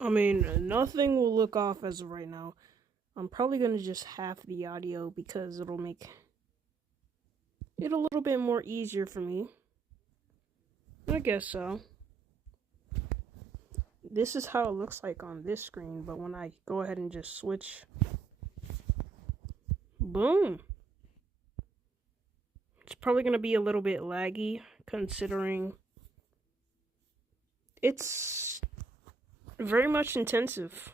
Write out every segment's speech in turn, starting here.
I mean, nothing will look off as of right now. I'm probably gonna just half the audio because it'll make it a little bit more easier for me. I guess so. This is how it looks like on this screen, but when I go ahead and just switch, boom. It's probably gonna be a little bit laggy considering it's very much intensive.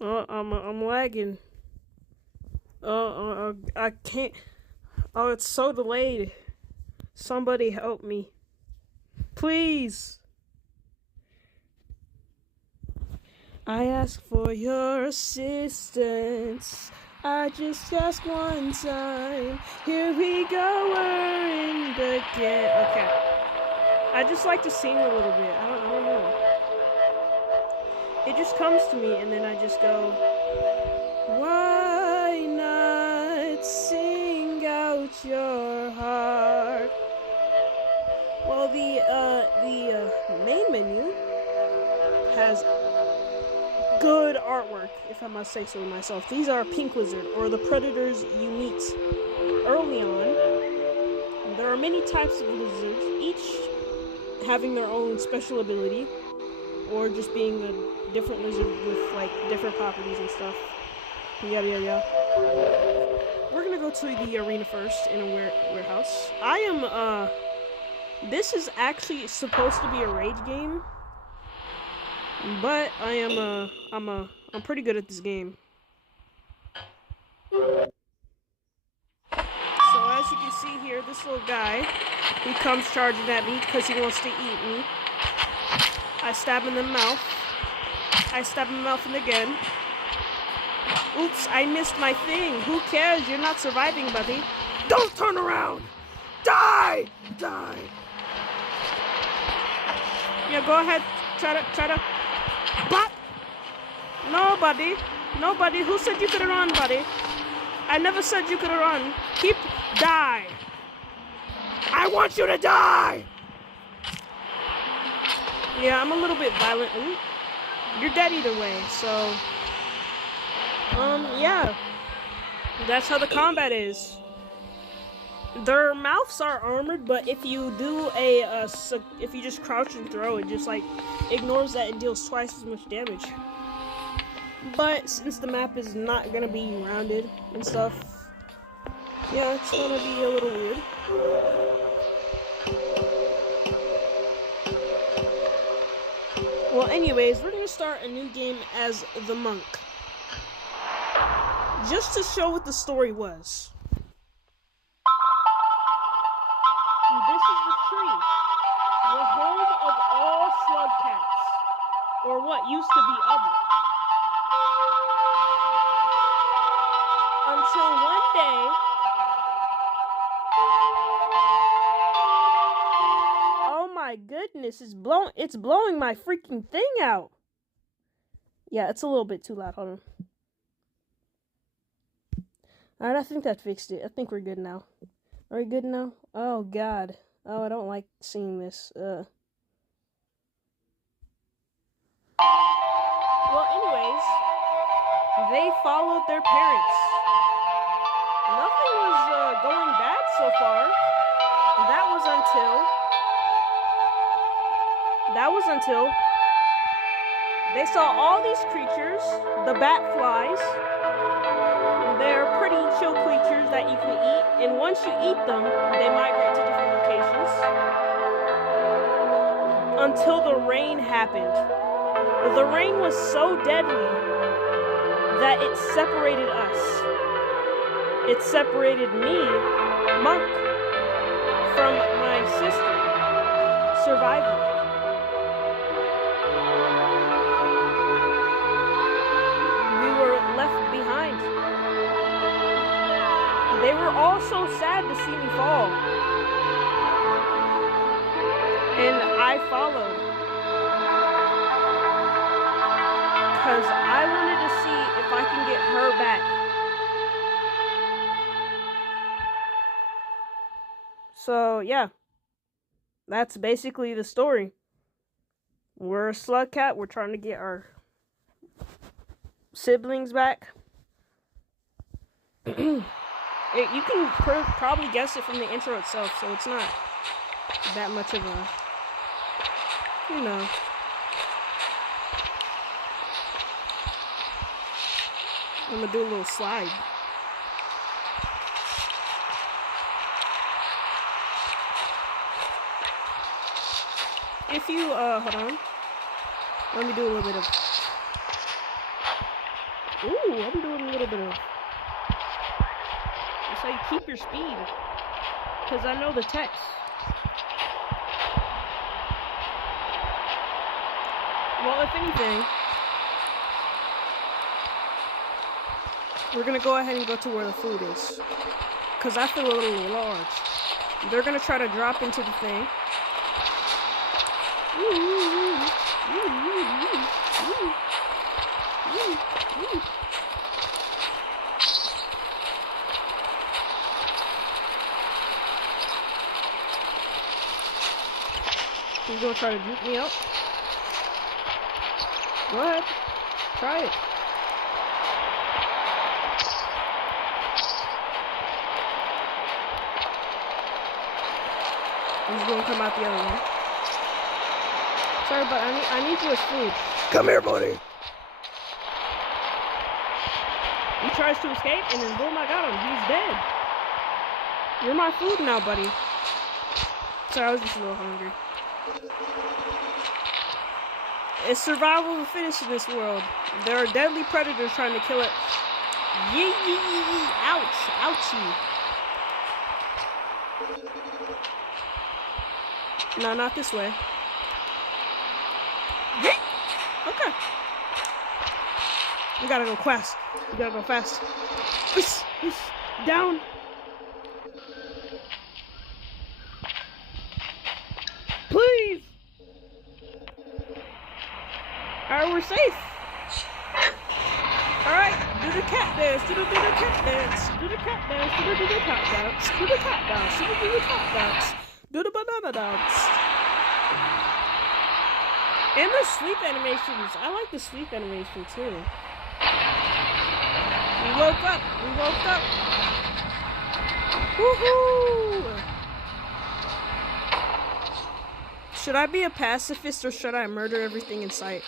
I'm lagging. I can't. Oh, it's so delayed. Somebody help me, please. I ask for your assistance. I just ask one time. Here we go, we're in the game. Okay. I just like to sing a little bit. I don't know. It just comes to me, and then I just go, why not sing out your heart? Well, the main menu has good artwork, if I must say so myself. These are pink lizard, or the predators you meet early on. There are many types of lizards, each having their own special ability, or just being a different lizard with like different properties and stuff. Yada yada yada. We're gonna go to the arena first in a warehouse. This is actually supposed to be a rage game, but I'm pretty good at this game. So as you can see here, this little guy, he comes charging at me because he wants to eat me. I stab him in the mouth. I stab him in the mouth and again. Oops, I missed my thing. Who cares? You're not surviving, buddy. Don't turn around! Die! Die! Yeah, go ahead. Try to. Bop! No, buddy. No, buddy. Who said you could run, buddy? I never said you could run. Die! I want you to die! Yeah, I'm a little bit violent. Ooh. You're dead either way, so... yeah. That's how the combat is. Their mouths are armored, but if you do if you just crouch and throw, it just, like, ignores that and deals twice as much damage. But since the map is not gonna be rounded and stuff, yeah, it's gonna be a little weird. Well, anyways, we're gonna start a new game as the monk. Just to show what the story was. This is the tree. The home of all slug cats. Or what used to be of it. Until one day... Oh my goodness, it's blowing my freaking thing out. Yeah, it's a little bit too loud. Hold on. Alright, I think that fixed it. I think we're good now. Are we good now? Oh, God. Oh, I don't like seeing this. Well, anyways, they followed their parents. Nothing was going bad so far. That was until they saw all these creatures, the bat flies. They're pretty chill creatures that you can eat, and once you eat them, they migrate to different locations. Until the rain happened. The rain was so deadly that it separated us. It separated me, Monk, from my sister, Survivor. We were left behind. They were all so sad to see me fall. And I followed. Because I wanted to see if I can get her back. So, yeah. That's basically the story. We're a slug cat. We're trying to get our siblings back. You can probably guess it from the intro itself, so it's not that much of a, you know. I'm gonna do a little slide. If you, hold on. Let me do a little bit of... Ooh, I'm doing a little bit of... That's how you keep your speed. Because I know the text. Well, if anything... We're gonna go ahead and go to where the food is. Because I feel a little large. They're gonna try to drop into the thing. He's gonna try to juke me out. Go ahead. Try it. He's gonna come out the other way. Sorry, but I need you as food. Come here, buddy. He tries to escape, and then boom, I got him. He's dead. You're my food now, buddy. Sorry, I was just a little hungry. It's survival of the fittest in this world. There are deadly predators trying to kill it. Yee yee yee yee. Ouch. Ouchie. No, not this way. Okay. We gotta go fast. We gotta go fast. Down. Please. Alright, we're safe. Alright, do the cat dance. Do the cat dance. Do the cat dance. Do the cat dance. Do the cat dance. Do the cat dance. Do the banana dance. And the sleep animations. I like the sleep animation too. We woke up. We woke up. Woohoo! Should I be a pacifist or should I murder everything in sight?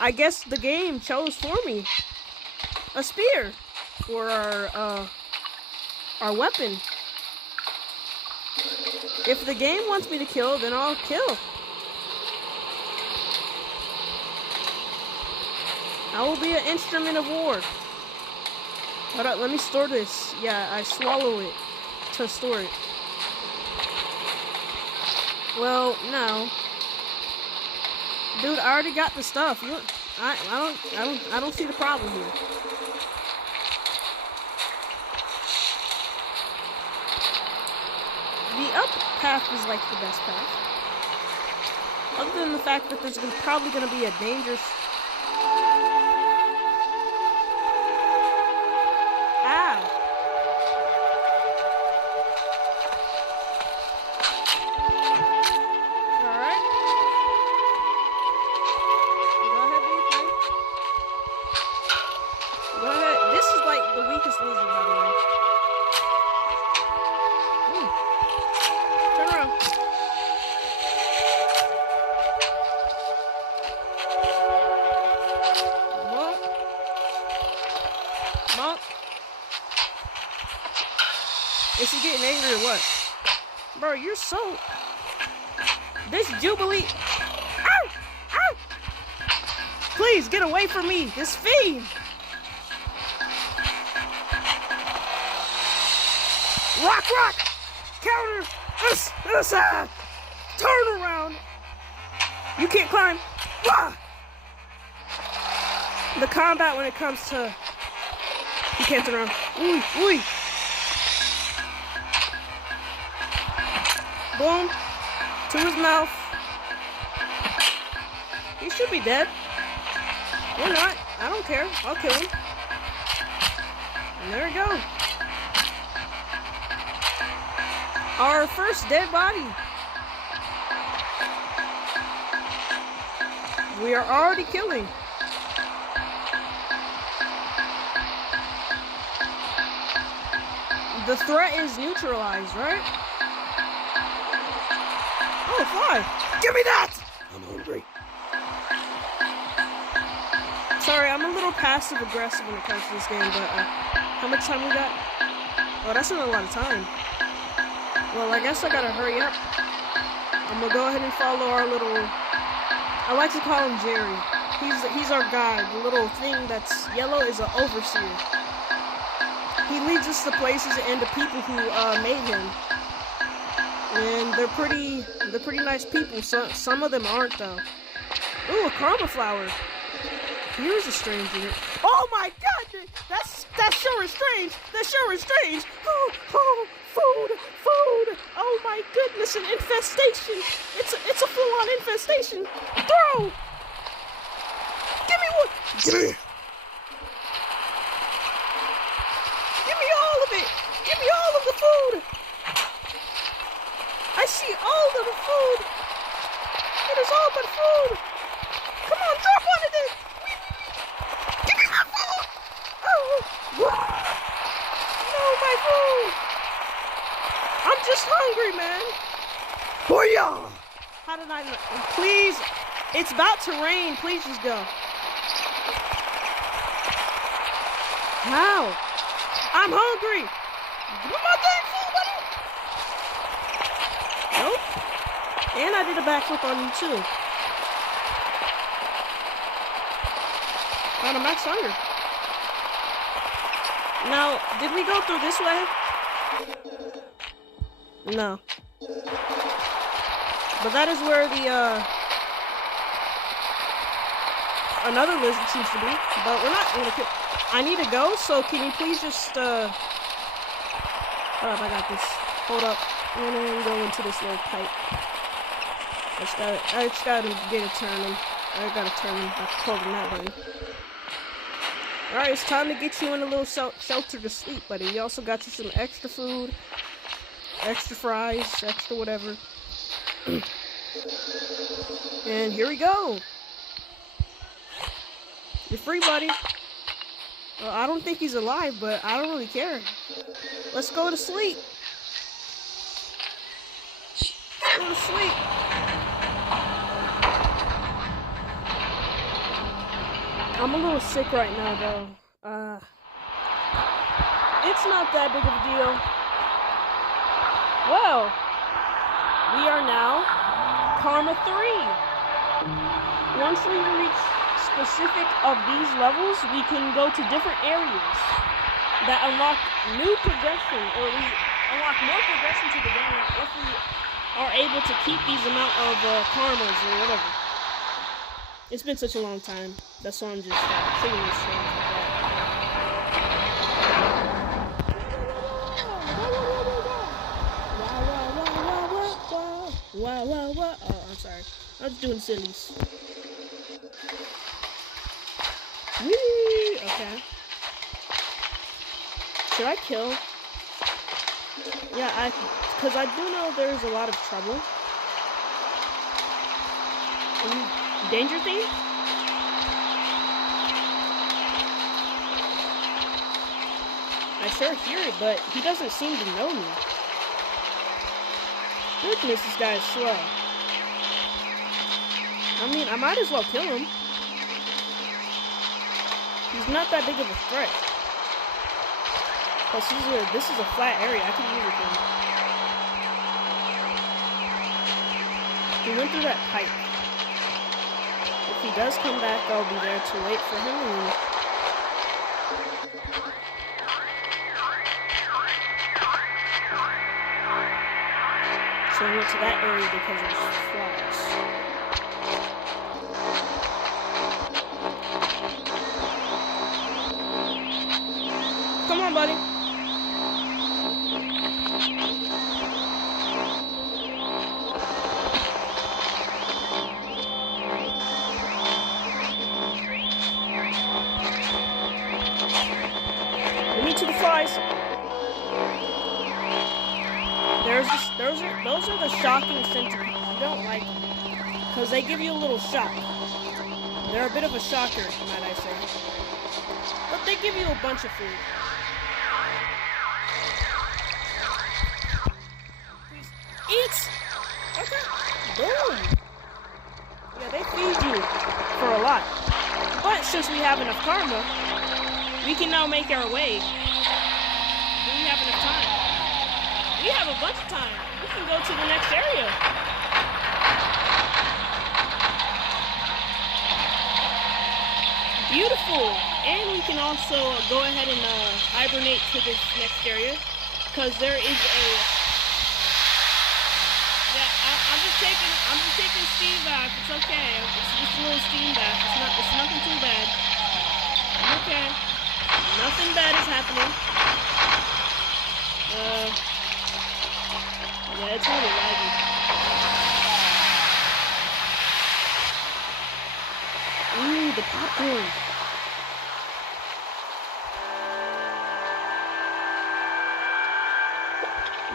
I guess the game chose for me a spear for our weapon. If the game wants me to kill, then I'll kill. I will be an instrument of war. Hold up, let me store this. Yeah, I swallow it to store it. Well, no. Dude, I already got the stuff. I don't see the problem here. The up path is like the best path. Other than the fact that there's probably going to be a dangerous... Is he getting angry or what? Bro, you're so... This Jubilee... Ow! Ow! Please, get away from me! This fiend! Rock! Counter! Turn around! You can't climb! Wah! The combat when it comes to... You can't turn around. Ooh! Boom. To his mouth. He should be dead. Or not. I don't care. I'll kill him. And there we go. Our first dead body. We are already killing. The threat is neutralized, right? Oh, fly! Give me that! I'm hungry. Sorry, I'm a little passive-aggressive when it comes to this game, but how much time we got? Oh, that's not a lot of time. Well, I guess I gotta hurry up. I'm gonna go ahead and follow our little... I like to call him Jerry. He's our guide. The little thing that's yellow is an overseer. He leads us to places and the people who made him. And they're pretty nice people. Some of them aren't though. Ooh, a karma flower. Here's a stranger. Oh my God! That's sure is strange. That's sure is strange. Oh, food. Oh my goodness, an infestation. It's a full-on infestation. Throw. Give me one. Give me. Give me all of it. Give me all of the food. I see all of the food. It is all but food. Come on, drop one of this. Give me my food. Oh. No, my food. I'm just hungry, man. Booyah! How did I know? Please, it's about to rain. Please just go. How? I'm hungry. Give me my dang food, buddy. Nope. And I did a backflip on you too. Got a max hunger. Now, did we go through this way? No. But that is where the another lizard seems to be. But we're not gonna kill. I need to go, so can you please just hold up, I got this. Hold up. I'm gonna go into this little pipe. I just gotta get it turning. I gotta turn it. I'm holding that button. Alright, it's time to get you in a little shelter to sleep, buddy. We also got you some extra food, extra fries, extra whatever. And here we go. You're free, buddy. Well, I don't think he's alive, but I don't really care. Let's go to sleep. Let's go to sleep. I'm a little sick right now, though. It's not that big of a deal. Well, we are now Karma 3. Once we reach specific of these levels, we can go to different areas that unlock new progression, or we unlock more progression to the game if we are able to keep these amount of karmas or whatever. It's been such a long time. That's why I'm just singing this song like that. Wow. Oh, I'm sorry. I was doing sillies. Whee! Okay. Should I kill? Yeah, because I do know there's a lot of trouble. Danger thing? I sure hear it, but he doesn't seem to know me. Goodness, this guy is slow. I mean, I might as well kill him. He's not that big of a threat. Plus, this is a flat area. I can use it. He went through that pipe. If he does come back, I'll be there to wait for him. So I went to that area because there's flies. Come on, buddy. To the flies. Those are the shocking centipedes. You don't like them because they give you a little shock. They're a bit of a shocker, might I say. But they give you a bunch of food. Please eat! Okay. Boom! Yeah, they feed you for a lot. But since we have enough karma, we can now make our way. Do we have enough time? We have a bunch of time. We can go to the next area. Beautiful. And we can also go ahead and hibernate to this next area. Because there is a... Yeah, I'm just taking a steam bath. It's okay. It's just a little steam bath. It's nothing too bad. I'm okay. Nothing bad is happening. Yeah, it's really laggy. Ooh, the popcorn.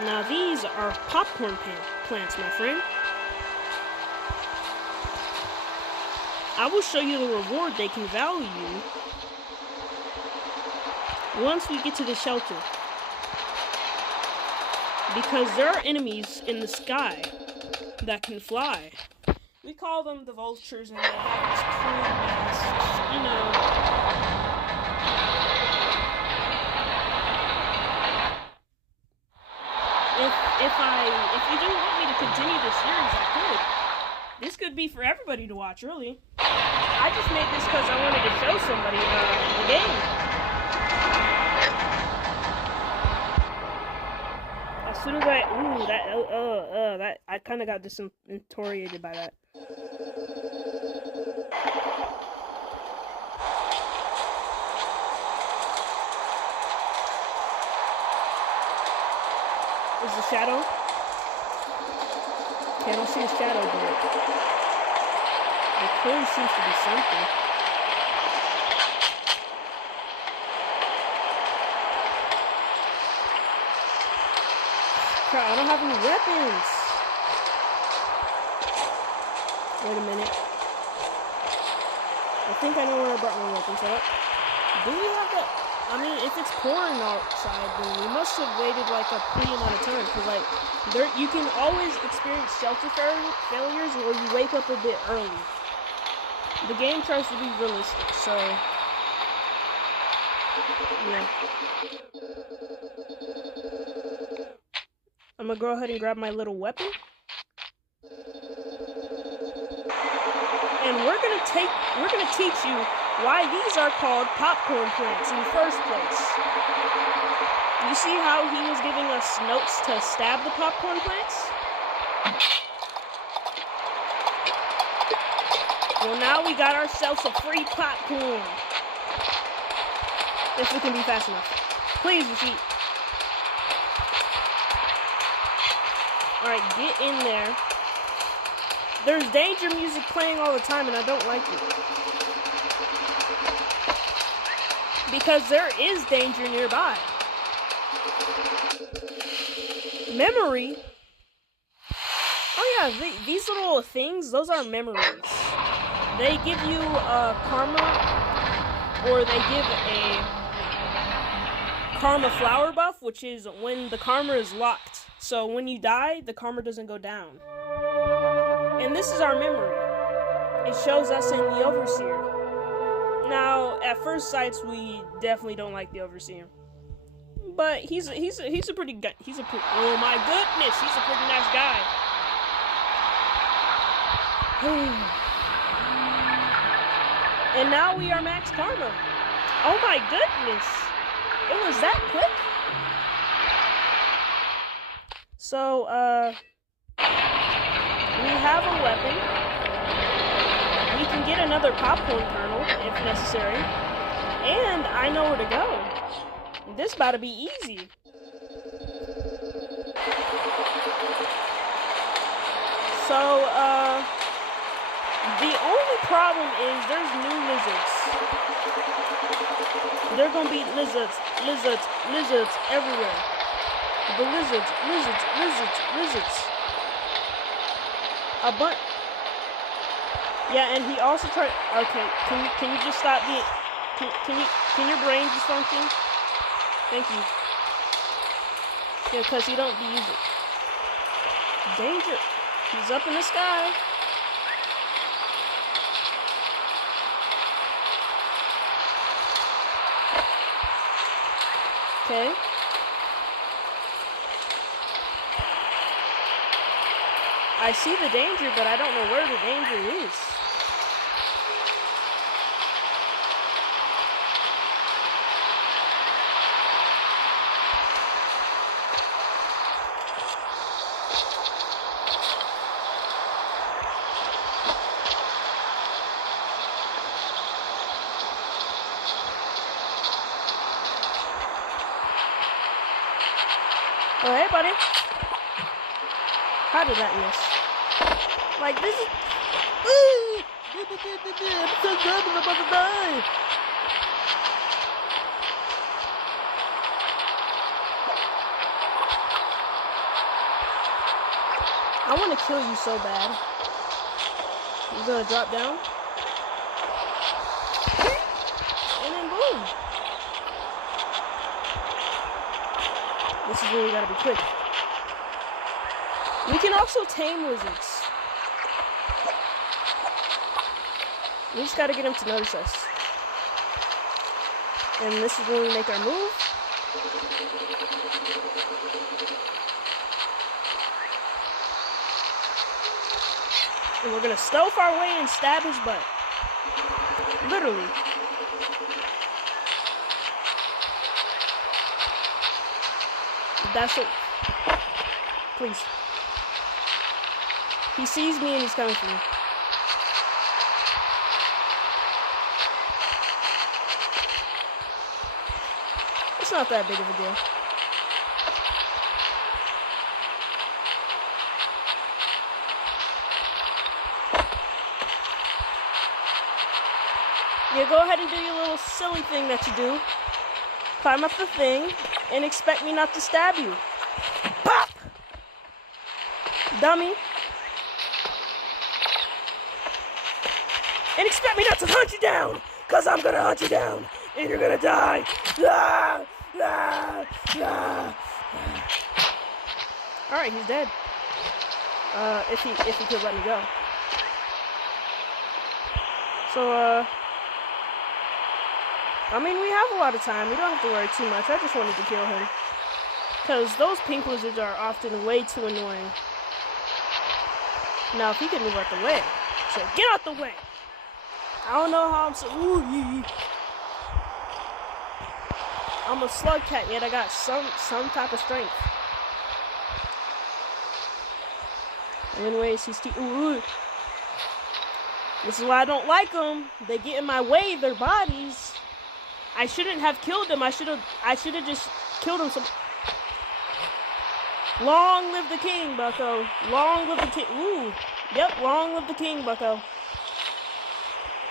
Now these are popcorn plants, my friend. I will show you the reward they can value once we get to the shelter. Because there are enemies in the sky that can fly. We call them the vultures, and they have these cool masks, you know. If you do want me to continue this series, I could. This could be for everybody to watch, really. I just made this because I wanted to show somebody the game. As soon as I kind of got disoriented by that. Is the shadow? Okay, I don't see a shadow, but there clearly seems to be something. Crap, I don't have any weapons. Wait a minute. I think I know where I brought my weapons at. Do we have that? I mean, if it's pouring outside, then we must have waited like a pretty amount of time. Because, like, you can always experience shelter failures where you wake up a bit early. The game tries to be realistic, so... yeah. I'm gonna go ahead and grab my little weapon. And we're gonna teach you why these are called popcorn plants in the first place. You see how he was giving us notes to stab the popcorn plants? Well, now we got ourselves a free popcorn. If we can be fast enough. Please, Rashid. Alright, get in there. There's danger music playing all the time, and I don't like it. Because there is danger nearby. Memory? Oh yeah, these little things, those are memories. They give you karma, or they give a karma flower buff, which is when the karma is locked. So when you die, the karma doesn't go down. And this is our memory. It shows us in the Overseer. Now, at first sights, we definitely don't like the Overseer. But he's a pretty good. Oh my goodness, he's a pretty nice guy. And now we are max karma. Oh my goodness, it was that quick. So we have a weapon. We can get another popcorn kernel if necessary. And I know where to go. This about to be easy. So, the only problem is there's new lizards. There are gonna be lizards everywhere. The lizards. Yeah, and he also tried. Okay, can you just stop being? Can your brain just function? Thank you. Yeah, because he don't use it. Danger! He's up in the sky. Okay. I see the danger, but I don't know where the danger is. Oh, hey, buddy. How did that miss? Like, this is... I'm so glad I'm about to die. I want to kill you so bad. You're gonna drop down. And then boom. This is where we gotta be quick. We can also tame lizards. We just gotta get him to notice us. And this is when we make our move. And we're gonna stealth our way and stab his butt. Literally. That's it. Please. He sees me and he's coming for me. It's not that big of a deal. Yeah, go ahead and do your little silly thing that you do. Climb up the thing and expect me not to stab you. Pop! Dummy. And expect me not to hunt you down, cause I'm gonna hunt you down, and you're gonna die. Ah! Ah! Ah! Alright, he's dead. If he could let me go. So, I mean, we have a lot of time. We don't have to worry too much. I just wanted to kill him. Because those pink lizards are often way too annoying. Now, if he could move out the way. So, get out the way! I don't know how I'm so... Ooh, yee. I'm a slug cat, yet I got some type of strength. Anyways, he's... Ooh. This is why I don't like them. They get in my way, their bodies. I shouldn't have killed them. I should have just killed them some... Long live the king, bucko. Long live the king. Ooh. Yep, long live the king, bucko.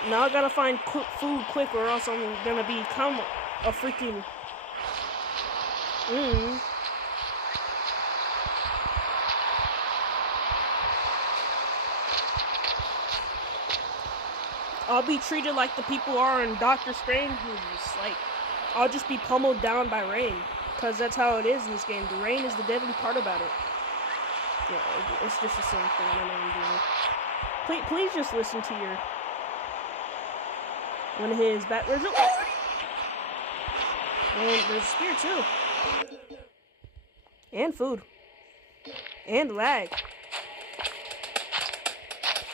Now I gotta find food quick or else I'm gonna become a freaking... I'll be treated like the people are in Doctor Strange movies. Like, I'll just be pummeled down by rain. Because that's how it is in this game. The rain is the deadly part about it. Yeah, it's just the same thing. I know what I'm doing. Please just listen to your... One of his backwards. And there's a spear too. And food. And lag.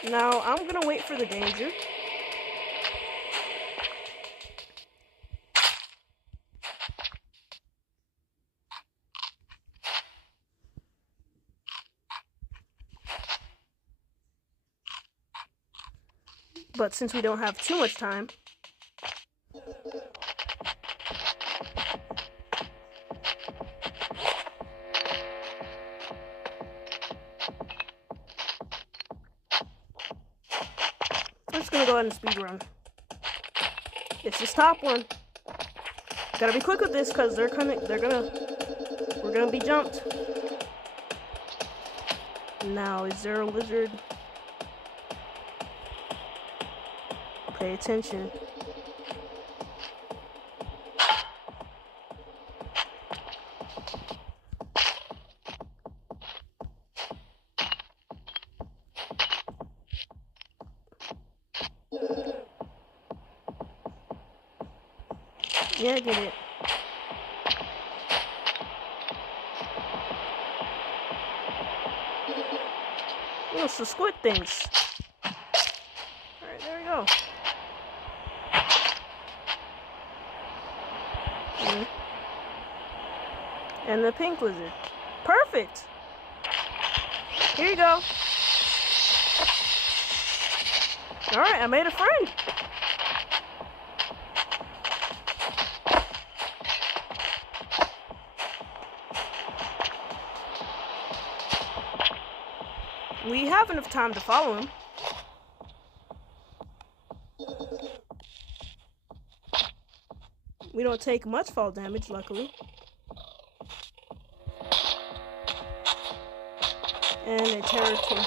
Now, I'm gonna wait for the danger. But since we don't have too much time, I'm just gonna go ahead and speed run. It's this top one. Gotta be quick with this because we're gonna be jumped. Now, is there a lizard? Pay attention. Yeah, I get it. Oh, some squid things. Alright, there we go. And the pink lizard. Perfect! Here you go. Alright, I made a friend. We have enough time to follow him. We don't take much fall damage, luckily. And a territory.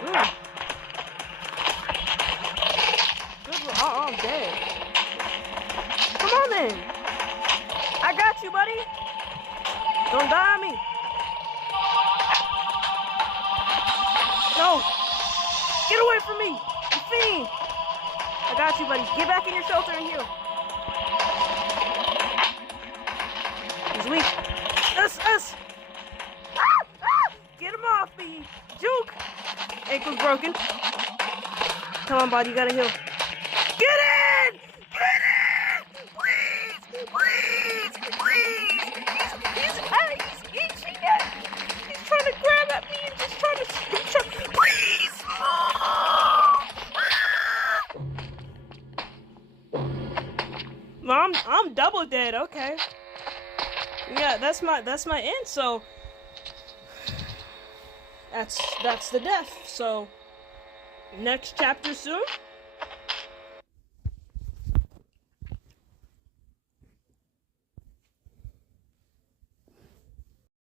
Good. Oh, I'm dead. Come on then. I got you, buddy. Don't die on me. No. Get away from me. You fiend. I got you, buddy. Get back in your shelter and heal. He's weak. Us. Get him off me. Juke. Ankle's broken. Come on, buddy. You gotta heal. Get in! Get in! Please! He's itching at me. He's trying to grab at me and just trying to... Please! I'm double dead. Okay. Yeah, that's my end. So that's the death. So next chapter soon.